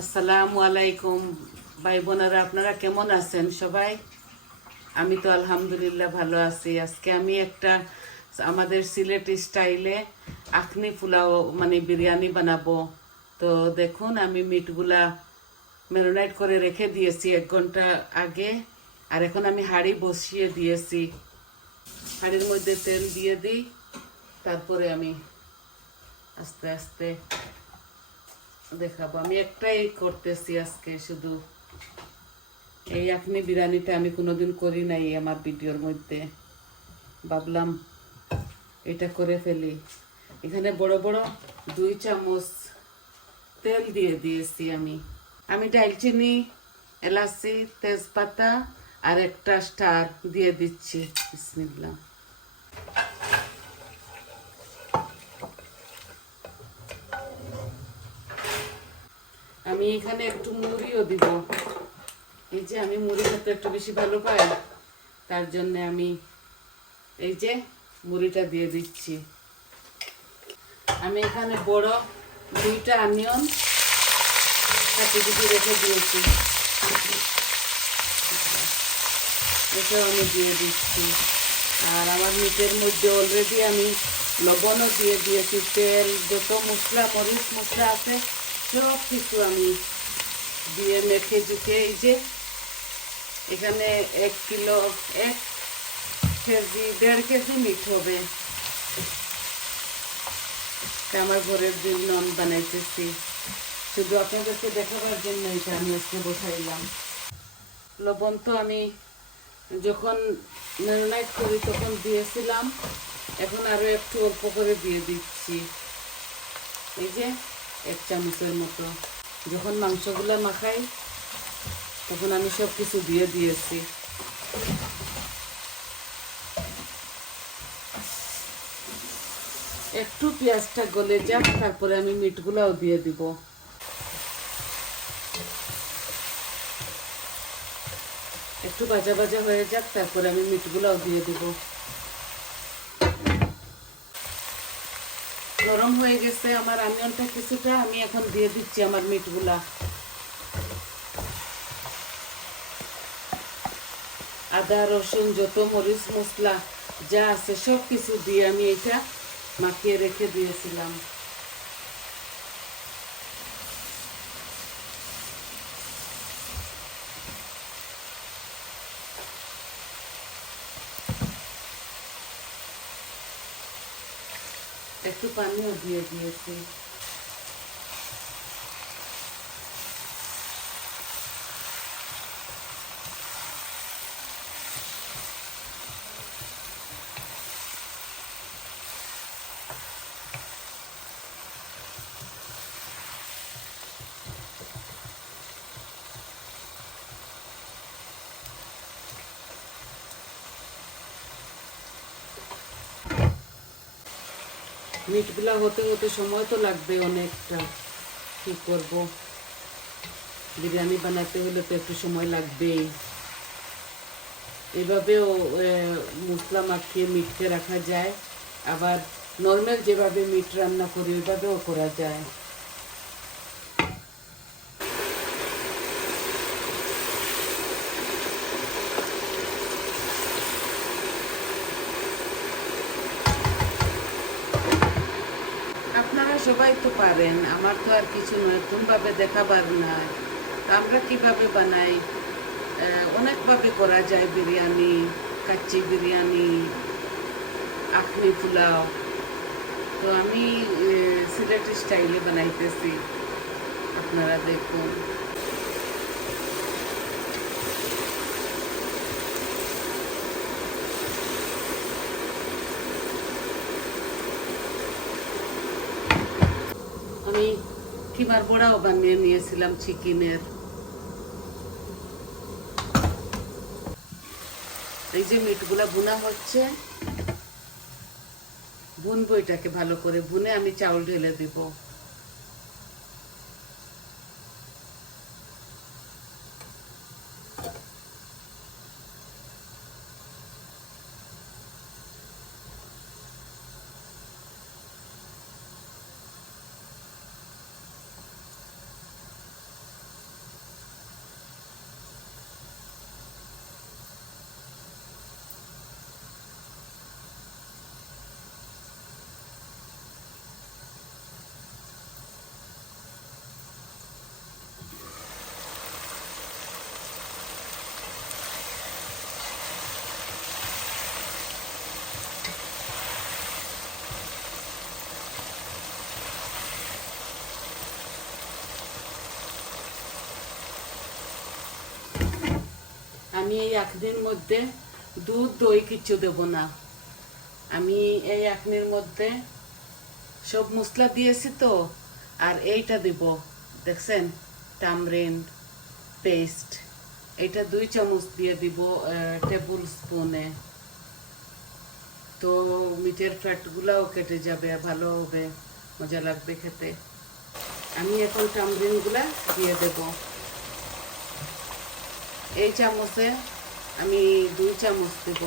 আসসালামু আলাইকুম ভাই বোনেরা, আপনারা কেমন আছেন সবাই? আমি তো আলহামদুলিল্লাহ ভালো আছি। আজকে আমি একটা আমাদের সিলেটি স্টাইলে আখনি পোলাও মানে বিরিয়ানি বানাবো। তো দেখুন, আমি মিটগুলা ম্যারিনেট করে রেখে দিয়েছি 1 ঘন্টা আগে। আর এখন আমি হাঁড়ি বসিয়ে দিয়েছি। হাঁড়ির মধ্যে তেল দিয়ে দিই, তারপরে আমি আস্তে আস্তে দেখাবো। আমি একটাই করতেছি আজকে, শুধু এই আখনি বিরিয়ানিটা আমি কোনোদিন করি নাই আমার ভিডিওর মধ্যে। ভাবলাম এটা করে ফেলি। এখানে বড় বড় 2 চামচ তেল দিয়ে দিয়েছি আমি। আমি ডালচিনি, এলাচি, তেজপাতা আর একটা স্টার দিয়ে দিচ্ছি। বিসমিল্লাহ। আমি এখানে একটু মুড়িও দিব। এই যে আমি মুড়ি খেতে একটু বেশি ভালো পাই, তার জন্য আমি এই যে মুড়িটা দিয়ে দিচ্ছি। আমি এখানে বড় 2টা অনিয়ন কাটি কুটি রেখে দিয়েছি, এটাও আমি দিয়ে দিচ্ছি। আর আমার মিটের মধ্যে অলরেডি আমি লবণও দিয়ে দিয়েছি। তেল, যত মশলা, মরিচ মশলা আছে সব কিছু আমি দিয়ে মেখে ঝুঁকে, এই যে এখানে 1 কিলো, 1 কেজি, 1.5 কেজি মিট হবে। আমার ঘরের জন্য আমি বানাইতেছি, শুধু আপনাদেরকে দেখাবার জন্য এটা আমি আজকে বসাইলাম। লবণ তো আমি যখন ম্যারিনেট করি তখন দিয়েছিলাম, এখন আরো একটু অল্প করে দিয়ে দিচ্ছি। এই যে 1 চামচের মতো। যখন মাংসগুলো মাখাই তখন আমি সব কিছু দিয়ে দিয়েছি। একটু পেঁয়াজটা গলে যাক, তারপরে আমি মিটগুলাও দিয়ে দিব। একটু ভাজা ভাজা হয়ে যাক, তারপরে আমি মিটগুলাও দিয়ে দিব। গরম হয়ে গেছে আমার অনিয়নটা কিছুটা, আমি এখন দিয়ে দিচ্ছি আমার মিটগুলা। আদা রসুন, যত মরিচ মশলা যা আছে সব কিছু দিয়ে আমি এটা মাখিয়ে রেখে দিয়েছিলাম। একটু পানিও দিয়ে দিয়েছি। মিটগুলা হতে হতে সময় তো লাগবে অনেকটা। কি করব, বিরিয়ানি বানাতে হলে তো একটু সময় লাগবেই। এভাবেও মশলা মাখিয়ে মিটকে রাখা যায়, আবার নর্মাল যেভাবে মিট রান্না করি ওইভাবেও করা যায়। আপনারা সবাই তো পারেন, আমার তো আর কিছু নতুনভাবে দেখাবার নাই। আমরা কিভাবে বানাই, অনেকভাবে করা যায় বিরিয়ানি, কাচ্চি বিরিয়ানি, আখনি পোলাও। তো আমি সিলেটি স্টাইলে বানাইতেছি, আপনারা দেখুন। আমি কিমার বড়াও বানিয়ে নিয়েছিলাম চিকেনের। এই যে মিটগুলা বুনা হচ্ছে, বুনবো এটাকে ভালো করে, বুনে আমি চাউল ঢেলে দিব। আমি এই আখনির মধ্যে দুধ দই কিচ্ছু দেব না। আমি এই আখনির মধ্যে সব মশলা দিয়েছি তো, আর এইটা দিব, দেখছেন, টামরিন্ড পেস্ট, এটা 2 চামচ দিয়ে দিব টেবিল স্পুনে। তো মিটের ফ্যাটগুলাও কেটে যাবে, ভালো হবে, মজা লাগবে খেতে। আমি এখন টামরিনগুলা দিয়ে দেব। এই চামচে আমি 2 চামচ দেব।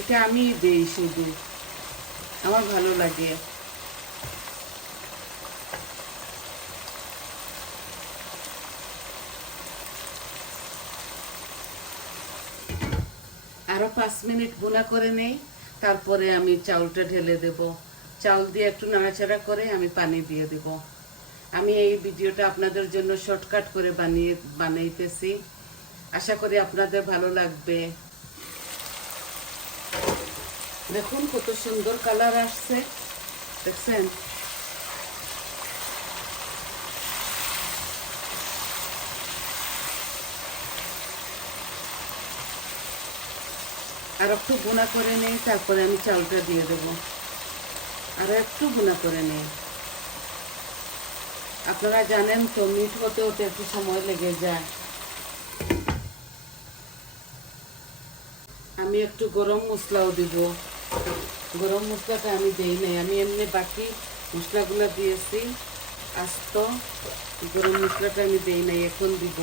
এটা আমি দেই শুধু, আমার ভালো লাগে। আরো 5 মিনিট ভুনা করে নেই, তারপরে আমি চাউলটা ঢেলে দেব। চাউল দিয়ে একটু নাড়াচাড়া করে আমি পানি দিয়ে দেব। আমি এই ভিডিওটা আপনাদের জন্য শর্টকাট করে বানাইতেছি। আশা করি আপনাদের ভালো লাগবে। দেখুন কত সুন্দর কালার আসছে, দেখছেন? আর একটু ভুনা করে নেই, তারপরে আমি চাউলটা দিয়ে দেব। আর একটু ভুনা করে নেই। আপনারা জানেন তো, মিট হতে হতে একটু সময় লেগে যায়। আমি একটু গরম মশলাও দিব। গরম মশলাটা আমি দেই নাই, আমি এমনি বাকি মশলাগুলো দিয়েছি। আস্ত গরম মশলাটা আমি দেই নাই, এখন দিব।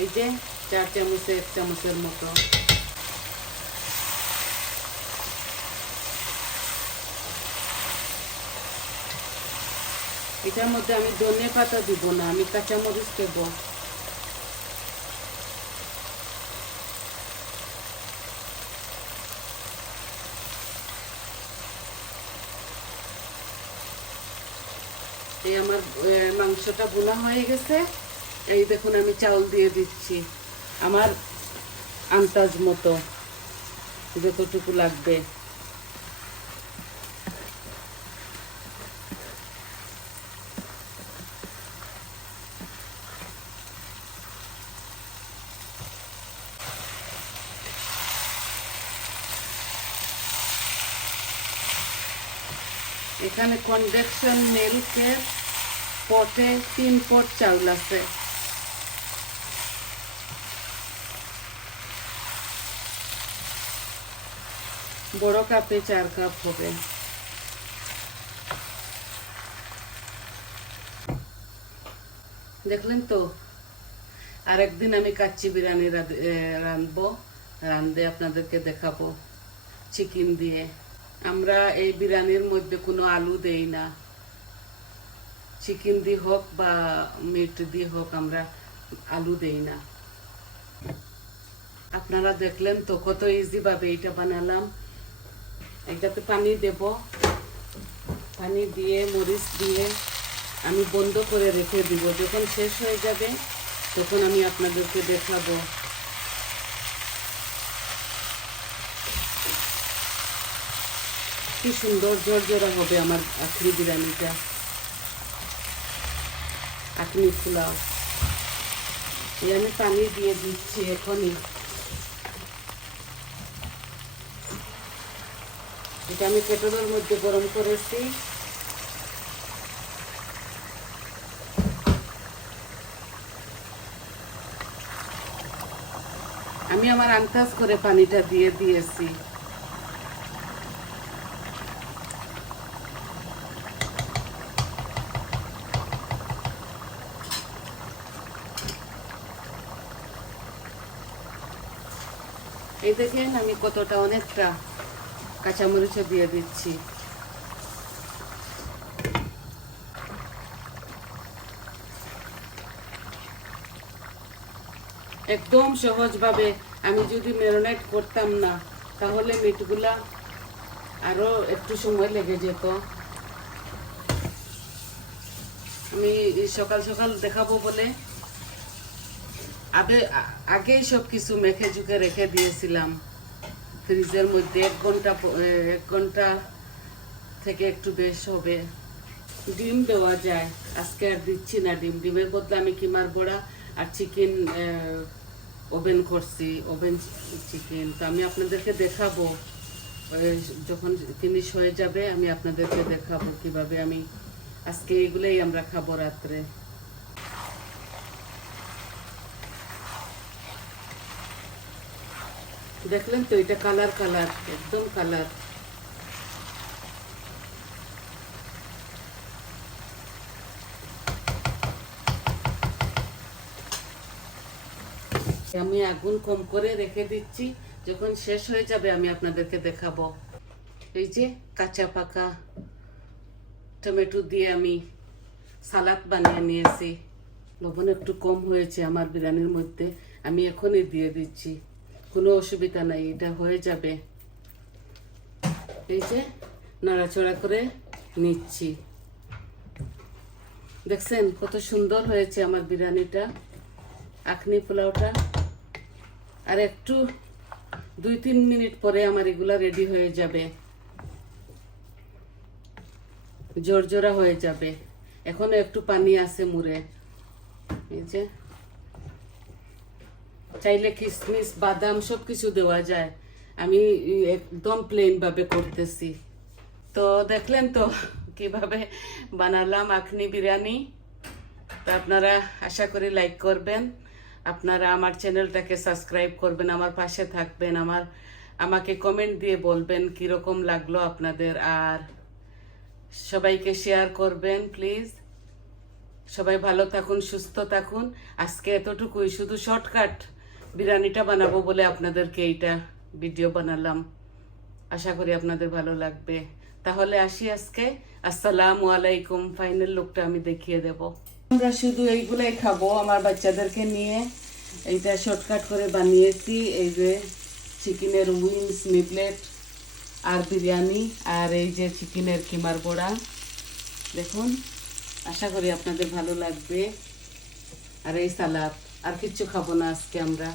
এই যে 4 চামচে 1 চামচের মতো। এটার মধ্যে আমি ধনে পাতা দিব না, আমি কাঁচামরিচ দেব। এই আমার মাংসটা বোনা হয়ে গেছে। এই দেখুন আমি চাউল দিয়ে দিচ্ছি আমার আন্দাজ মতো, যতটুকু লাগবে। এখানে কনভেকশন মিল্কের পটে 3 পট চাউল আছে। বড় কাপে 4 কাপ হবে। দেখলেন তো? আরেকদিন আমি কাচ্চি বিরিয়ানি রাঁধবো, রাঁধে আপনাদেরকে দেখাবো চিকেন দিয়ে। আমরা এই বিরিয়ানির মধ্যে কোনো আলু দেই না। চিকেন দিয়ে হোক বা মিট দিয়ে হোক, আমরা আলু দেই না। আপনারা দেখলেন তো কত ইজি ভাবে এটা বানালাম। এটাতে পানি দেব, পানি দিয়ে মরিচ দিয়ে আমি বন্ধ করে রেখে দিব। যখন শেষ হয়ে যাবে তখন আমি আপনাদেরকে দেখাবো। কি সুন্দর ঝরঝরা হবে আমার আখনি বিরিয়ানিটা, আখনি পোলাও। এই আমি পানি দিয়ে দিচ্ছি এখনই। এটা আমি কেটলের মধ্যে গরম করেছি। আমি আমার আন্দাজ করে পানিটা দিয়ে দিয়েছি। এই দেখেন আমি কতটা, অনেকটা কাঁচামরিচও দিয়ে দিচ্ছি। একদম সহজভাবে। আমি যদি ম্যারিনেট করতাম না তাহলে মিটগুলা আরো একটু সময় লেগে যেত। আমি সকাল সকাল দেখাবো বলে আগেই সব কিছু মেখে ঝুঁকে রেখে দিয়েছিলাম ফ্রিজের মধ্যে। 1 ঘন্টা থেকে একটু বেশ হবে। ডিম দেওয়া যায়, আজকে আর দিচ্ছি না ডিম। ডিমের বদলে আমি কিমার বড়া আর চিকেন ওভেন করছি, ওভেন চিকেন। তো আমি আপনাদেরকে দেখাবো যখন ফিনিশ হয়ে যাবে, আমি আপনাদেরকে দেখাবো কিভাবে আমি আজকে এগুলোই আমরা খাবো রাত্রে। দেখলেন তো, এটা কালার কালার, একদম কালার। আমি আগুন কম করে রেখে দিচ্ছি, যখন শেষ হয়ে যাবে আমি আপনাদেরকে দেখাবো। এই যে কাঁচা পাকা টমেটো দিয়ে আমি সালাদ বানিয়ে নিয়েছি। লবণ একটু কম হয়েছে আমার বিরিয়ানির মধ্যে, আমি এখনই দিয়ে দিচ্ছি, কোনো অসুবিধা নাই, এটা হয়ে যাবে। এই যে নাড়াচড়া করে নিচ্ছি। দেখছেন কত সুন্দর হয়েছে আমার বিরিয়ানিটা, আখনি পোলাওটা। আর একটু 2-3 মিনিট পরে আমার এগুলা রেডি হয়ে যাবে, জোরজোরা হয়ে যাবে। এখনো একটু পানি আছে মুড়ে। এই যে চাইলে কিশমিশ বাদাম সব কিছু দেওয়া যায়, আমি একদম প্লেন ভাবে করতেছি। তো দেখলেন তো কিভাবে বানালাম আখনি বিরিয়ানি। তো আপনারা আশা করি লাইক করবেন, আপনারা আমার চ্যানেলটাকে সাবস্ক্রাইব করবেন, আমার পাশে থাকবেন, আমাকে কমেন্ট দিয়ে বলবেন কিরকম লাগলো আপনাদের। আর সবাইকে শেয়ার করবেন প্লিজ। সবাই ভালো থাকুন, সুস্থ থাকুন। আজকে এতটুকুই, শুধু শর্টকাট বিরিয়ানিটা বানাবো বলে আপনাদেরকে এইটা ভিডিও বানালাম। আশা করি আপনাদের ভালো লাগবে। তাহলে আসি আজকে। আসসালামু আলাইকুম। ফাইনাল লুকটা আমি দেখিয়ে দেব। আমরা শুধু এইগুলাই খাবো আমার বাচ্চাদেরকে নিয়ে। এইটা শর্টকাট করে বানিয়েছি। এই যে চিকেনের উইংস, নিবলেট আর বিরিয়ানি, আর এই যে চিকেনের কিমার বড়া। দেখুন, আশা করি আপনাদের ভালো লাগবে। আর এই সালাদ, আর কিচ্ছু খাবো না আজকে আমরা।